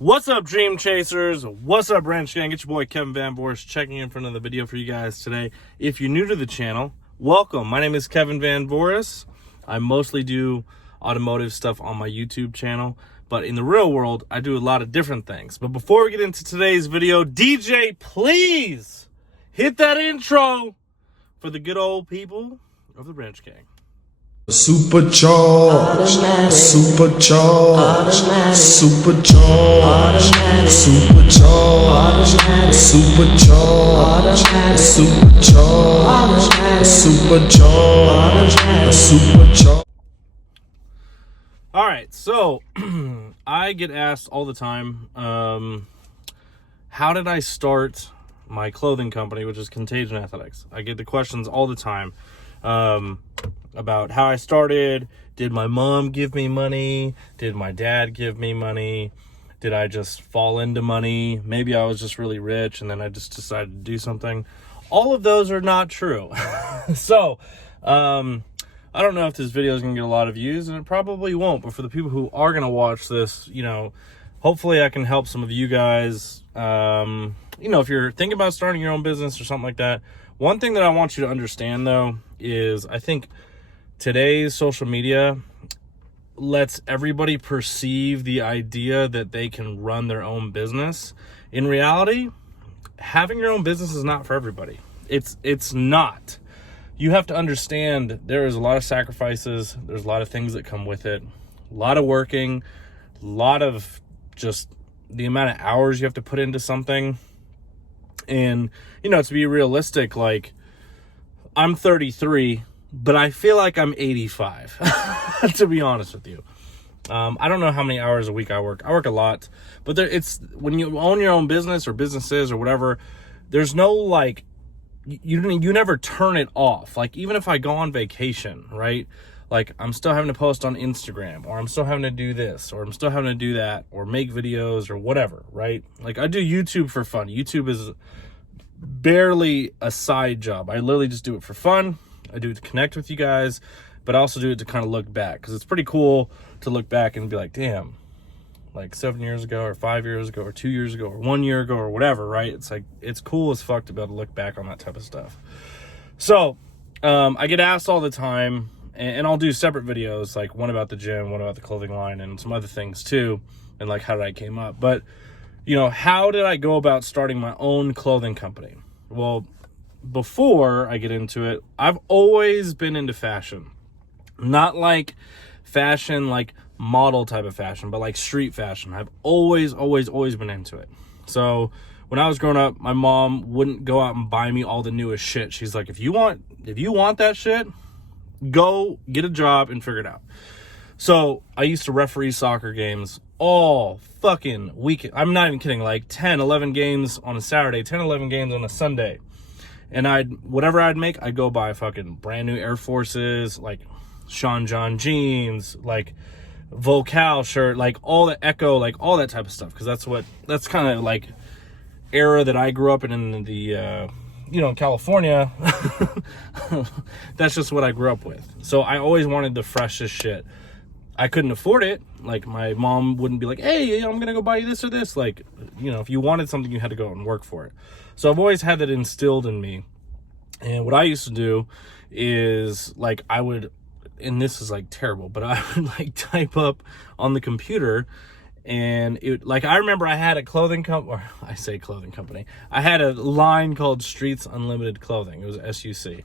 What's up, Dream Chasers? What's up, Ranch Gang? It's your boy Kevin Van Voris checking in for another video for you guys today. If you're new to the channel, welcome. My name is Kevin Van Voris. I mostly do automotive stuff on my YouTube channel, but in the real world, I do a lot of different things. But before we get into today's video, DJ, please hit that intro for the good old people of the Ranch Gang. Supercharged, supercharged, supercharged, supercharged, supercharged, supercharged, supercharged, supercharged. All right, so I get asked all the time, how did I start my clothing company, which is Contagion Athletics? I get the questions all the time about how I started. Did my mom give me money? Did my dad give me money? Did I just fall into money? Maybe I was just really rich and then I just decided to do something. All of those are not true. So, I don't know if this video is going to get a lot of views, and it probably won't, but for the people who are going to watch this, you know, hopefully I can help some of you guys. You know, if you're thinking about starting your own business or something like that, one thing that I want you to understand, though, is I think today's social media lets everybody perceive the idea that they can run their own business. In reality, having your own business is not for everybody. It's not. You have to understand there is a lot of sacrifices. There's a lot of things that come with it. A lot of working, a lot of just the amount of hours you have to put into something. And, you know, to be realistic, like, I'm 33, but I feel like I'm 85, to be honest with you. I don't know how many hours a week I work. I work a lot, but it's when you own your own business or businesses or whatever, there's no, like, you never turn it off. Like, even if I go on vacation, right? Like, I'm still having to post on Instagram, or I'm still having to do this, or I'm still having to do that, or make videos or whatever, right? Like, I do YouTube for fun. YouTube is barely a side job. I literally just do it for fun. I do it to connect with you guys, but I also do it to kind of look back, because it's pretty cool to look back and be like, damn, like 7 years ago or 5 years ago or 2 years ago or 1 year ago or whatever, right? It's like, it's cool as fuck to be able to look back on that type of stuff. So I get asked all the time, and I'll do separate videos, like one about the gym, one about the clothing line, and some other things too, and like how did I came up. But, you know, how did I go about starting my own clothing company? Well, before I get into it, I've always been into fashion. Not like fashion, like model type of fashion, but like street fashion. I've always been into it. So when I was growing up, my mom wouldn't go out and buy me all the newest shit. She's like, if you want that shit, go get a job and figure it out. So I used to referee soccer games all fucking weekend. I'm not even kidding, like 10, 11 games on a Saturday, 10, 11 games on a Sunday. And whatever I'd make, I'd go buy fucking brand new Air Forces, like Sean John jeans, like Vocal shirt, like all the Echo, like all that type of stuff. Cause that's kind of like era that I grew up in the, you know, in California. That's just what I grew up with. So I always wanted the freshest shit. I couldn't afford it. Like, my mom wouldn't be like, hey, I'm gonna go buy you this or this. Like, you know, if you wanted something, you had to go out and work for it. So I've always had that instilled in me. And what I used to do is, like, I would, and this is like terrible, but I would like type up on the computer, and it, like, I remember I had a clothing company, or I say clothing company, I had a line called Streets Unlimited Clothing. It was SUC.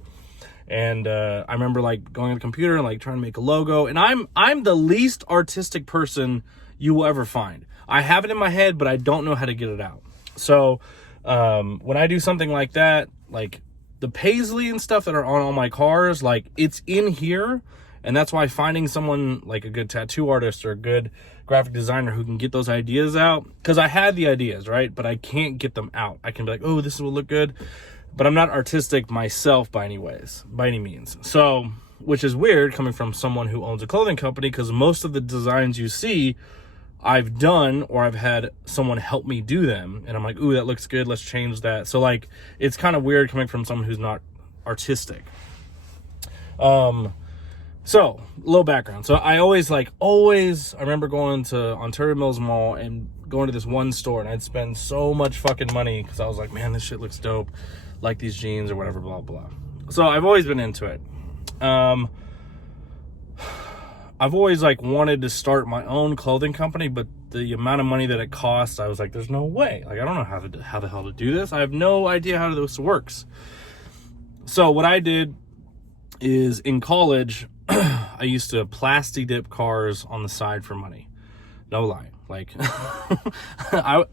And I remember like going on the computer and like trying to make a logo. And I'm the least artistic person you will ever find. I have it in my head, but I don't know how to get it out. So when I do something like that, like the paisley and stuff that are on all my cars, like, it's in here. And that's why finding someone like a good tattoo artist or a good graphic designer who can get those ideas out, because I had the ideas, right? But I can't get them out. I can be like, oh, this will look good. But I'm not artistic myself by any means. So, which is weird coming from someone who owns a clothing company, because most of the designs you see I've done, or I've had someone help me do them. And I'm like, ooh, that looks good. Let's change that. So, like, it's kind of weird coming from someone who's not artistic. So, a little background. So I always, I remember going to Ontario Mills Mall and going to this one store, and I'd spend so much fucking money because I was like, man, this shit looks dope, like these jeans or whatever, blah blah. So I've always been into it. I've always like wanted to start my own clothing company, but the amount of money that it costs, I was like, there's no way. Like, I don't know how the hell to do this. I have no idea how this works. So what I did is, in college, I used to plasti dip cars on the side for money. No lie. Like,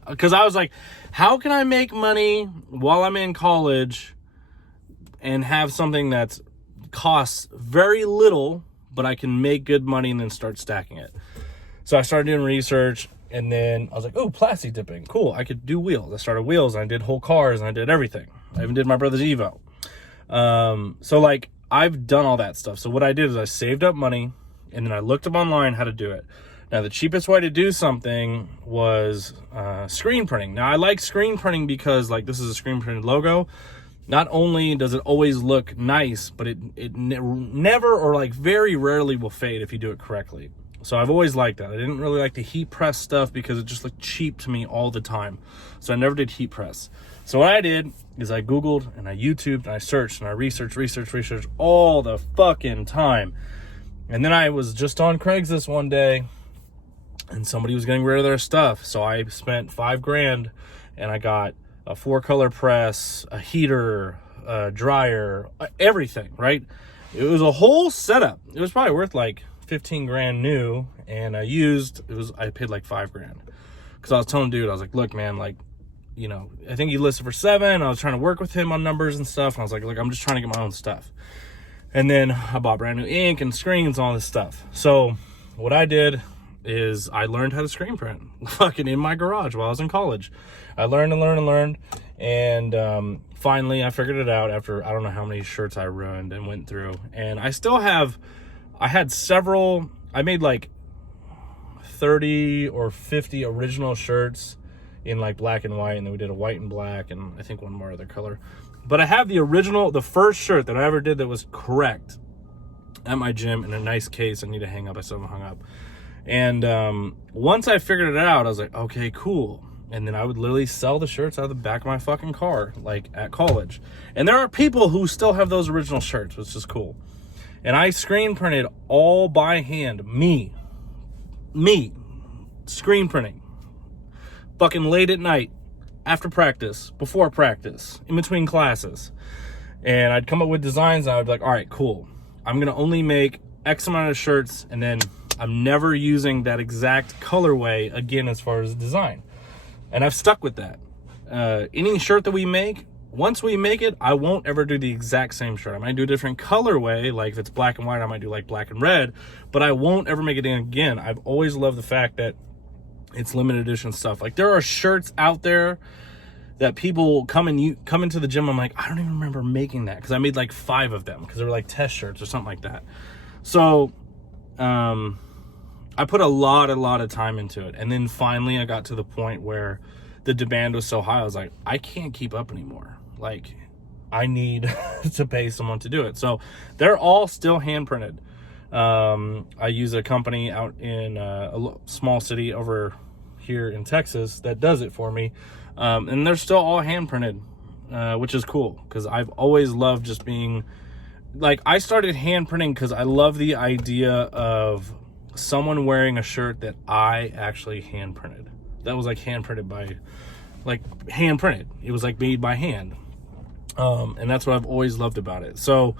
because I was like, how can I make money while I'm in college and have something that costs very little, but I can make good money and then start stacking it? So I started doing research, and then I was like, oh, plastic dipping. Cool, I could do wheels. I started wheels, and I did whole cars, and I did everything. I even did my brother's Evo. So, like, I've done all that stuff. So what I did is I saved up money, and then I looked up online how to do it. Now, the cheapest way to do something was screen printing. Now, I like screen printing because, like, this is a screen printed logo. Not only does it always look nice, but it never, or like very rarely, will fade if you do it correctly. So I've always liked that. I didn't really like the heat press stuff because it just looked cheap to me all the time. So I never did heat press. So what I did is I Googled and I YouTubed and I searched and I researched all the fucking time. And then I was just on Craigslist one day and somebody was getting rid of their stuff. So I spent $5,000 and I got a 4-color press, a heater, a dryer, everything, right? It was a whole setup. It was probably worth like $15,000 new, and I paid like $5,000 because I was telling dude, I was like, look, man, like, you know, I think he listed for $7,000. I was trying to work with him on numbers and stuff, and I was like, look, I'm just trying to get my own stuff. And then I bought brand new ink and screens and all this stuff. So what I did is I learned how to screen print fucking in my garage while I was in college. I learned and finally I figured it out after I don't know how many shirts I ruined and went through. And I had several. I made like 30 or 50 original shirts in like black and white, and then we did a white and black, and I think one more other color. But I have the first shirt that I ever did that was correct at my gym in a nice case. I need to hang up. I still haven't hung up. And once I figured it out, I was like, okay, cool. And then I would literally sell the shirts out of the back of my fucking car, like at college. And there are people who still have those original shirts, which is cool. And I screen printed all by hand. Me. Screen printing. Fucking late at night, after practice, before practice, in between classes. And I'd come up with designs, and I would be like, all right, cool. I'm going to only make X amount of shirts, and then I'm never using that exact colorway again as far as design. And I've stuck with that. Any shirt that we make, once we make it, I won't ever do the exact same shirt. I might do a different colorway. Like if it's black and white, I might do like black and red, but I won't ever make it again. I've always loved the fact that it's limited edition stuff. Like there are shirts out there that people come into the gym. I'm like, I don't even remember making that because I made like 5 of them because they were like test shirts or something like that. So, I put a lot of time into it. And then finally I got to the point where the demand was so high. I was like, I can't keep up anymore. Like I need to pay someone to do it. So they're all still hand printed. I use a company out in a small city over here in Texas that does it for me. And they're still all hand printed, which is cool. Cause I've always loved just being like, I started hand printing cause I love the idea of someone wearing a shirt that I actually hand printed. That was like hand printed. It was like made by hand. And that's what I've always loved about it. So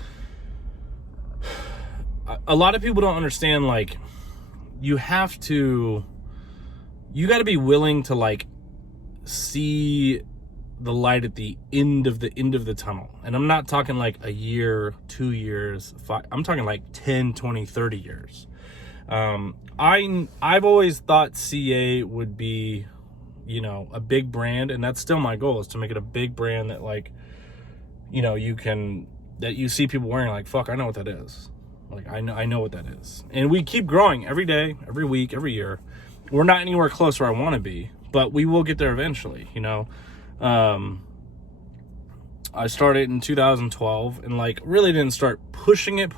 a lot of people don't understand, like you got to be willing to like see the light at the end of the tunnel. And I'm not talking like a year, 2 years, 5, I'm talking like 10, 20, 30 years. I've always thought CA would be, you know, a big brand, and that's still my goal, is to make it a big brand that, like, you know, that you see people wearing, like, fuck, I know what that is. Like, I know what that is. And we keep growing every day, every week, every year. We're not anywhere close where I want to be, but we will get there eventually, you know. I started in 2012 and like really didn't start pushing it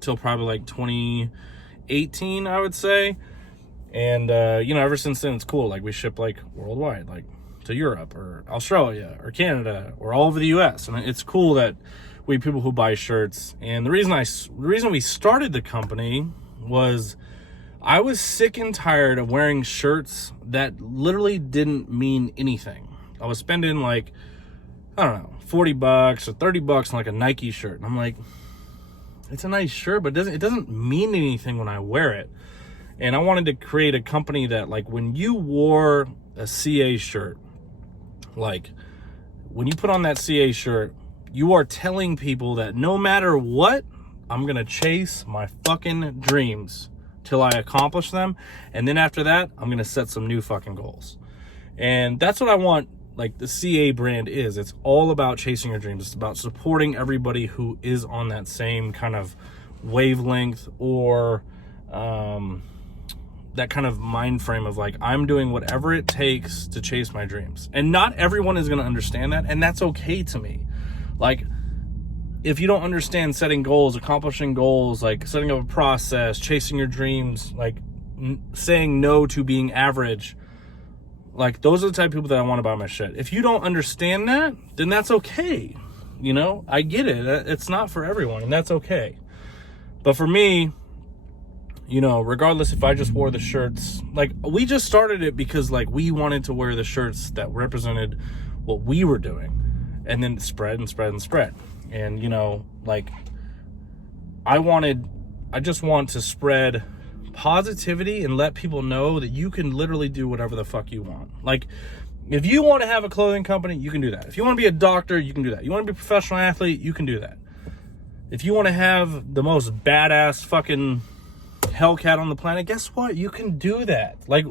till probably like 2018, I would say. And, you know, ever since then, it's cool. Like, we ship, like, worldwide, like, to Europe or Australia or Canada or all over the U.S. And it's cool that we have people who buy shirts. And the reason we started the company was I was sick and tired of wearing shirts that literally didn't mean anything. I was spending, like, I don't know, $40 or $30 on, like, a Nike shirt. And I'm like, it's a nice shirt, but it doesn't mean anything when I wear it. And I wanted to create a company that, like, when you wore a CA shirt, like, when you put on that CA shirt, you are telling people that no matter what, I'm going to chase my fucking dreams till I accomplish them. And then after that, I'm going to set some new fucking goals. And that's what I want, like, the CA brand is. It's all about chasing your dreams. It's about supporting everybody who is on that same kind of wavelength or that kind of mind frame of, like, I'm doing whatever it takes to chase my dreams. And not everyone is going to understand that, and that's okay to me. Like, if you don't understand setting goals, accomplishing goals, like setting up a process, chasing your dreams, like saying no to being average, like, those are the type of people that I want to buy my shit. If you don't understand that, then that's okay. You know, I get it. It's not for everyone, and that's okay. But for me, you know, regardless if I just wore the shirts, like, we just started it because, like, we wanted to wear the shirts that represented what we were doing, and then spread and spread and spread. And, you know, like, I just want to spread positivity and let people know that you can literally do whatever the fuck you want. Like, if you want to have a clothing company, you can do that. If you want to be a doctor, you can do that. You want to be a professional athlete, you can do that. If you want to have the most badass fucking Hellcat on the planet, guess what? You can do that. Like,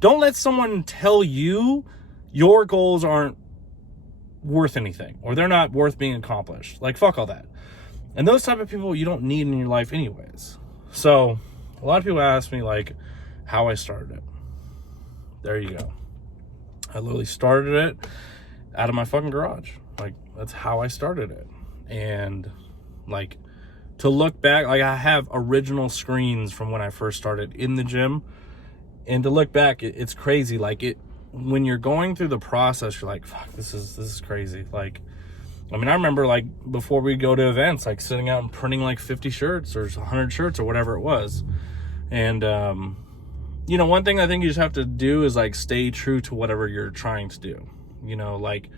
don't let someone tell you your goals aren't worth anything or they're not worth being accomplished. Like, fuck all that. And those type of people you don't need in your life anyways. So a lot of people ask me, like, how I started it. There you go. I literally started it out of my fucking garage. Like, that's how I started it. And, like, to look back, like, I have original screens from when I first started in the gym, and to look back, it's crazy. Like, when you're going through the process, you're like, fuck, this is crazy. Like, I mean, I remember, like, before we go to events, like, sitting out and printing like 50 shirts or 100 shirts or whatever it was. And you know, one thing I think you just have to do is, like, stay true to whatever you're trying to do. You know, like,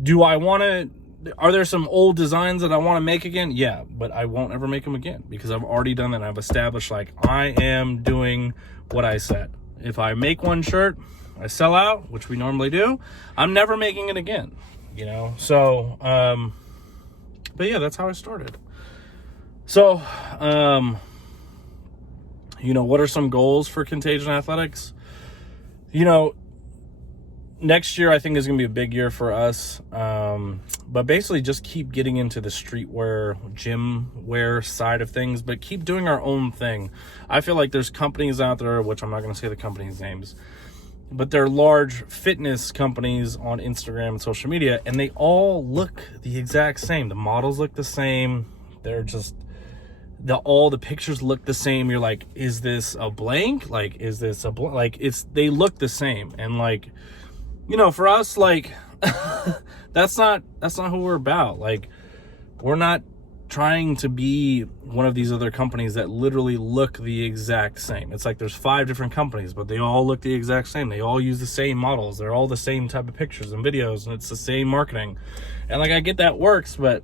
do I want to, are there some old designs that I want to make again? Yeah, but I won't ever make them again because I've already done that. I've established, like, I am doing what I said. If I make one shirt, I sell out, which we normally do, I'm never making it again, you know? So, but yeah, that's how I started. So, you know, what are some goals for Contagion Athletics? You know, next year I think is going to be a big year for us. But basically just keep getting into the streetwear, gym wear side of things, but keep doing our own thing. I feel like there's companies out there, which I'm not going to say the companies' names, but they're large fitness companies on Instagram and social media, and they all look the exact same. The models look the same. They're just, all the pictures look the same. You're like, is this a blank? Like, is this a blank? Like, they look the same. And, like, you know, for us, like, that's not who we're about. Like, we're not trying to be one of these other companies that literally look the exact same. It's like there's 5 different companies, but they all look the exact same. They all use the same models. They're all the same type of pictures and videos, and it's the same marketing. And, like, I get that works, but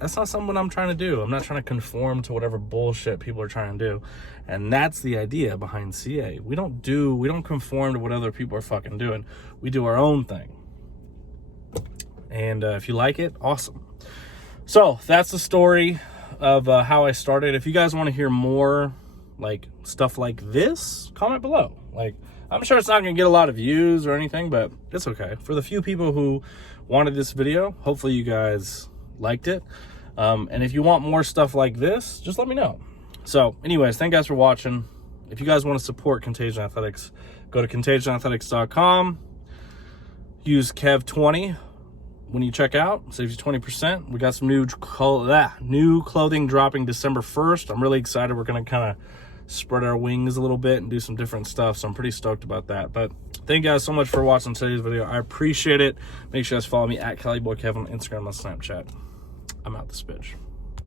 that's not something I'm trying to do. I'm not trying to conform to whatever bullshit people are trying to do. And that's the idea behind CA. We don't conform to what other people are fucking doing. We do our own thing. And if you like it, awesome. So that's the story of how I started. If you guys want to hear more, like, stuff like this, comment below. Like, I'm sure it's not going to get a lot of views or anything, but it's okay. For the few people who wanted this video, hopefully you guys liked it. And if you want more stuff like this, just let me know. So anyways, thank you guys for watching. If you guys want to support Contagion Athletics, go to contagionathletics.com. Use Kev20 when you check out, saves you 20%. We got some new clothing dropping December 1st. I'm really excited. We're going to kind of spread our wings a little bit and do some different stuff. So I'm pretty stoked about that. But thank you guys so much for watching today's video. I appreciate it. Make sure you guys follow me at CaliBoyKev on Instagram and Snapchat. I'm out this bitch.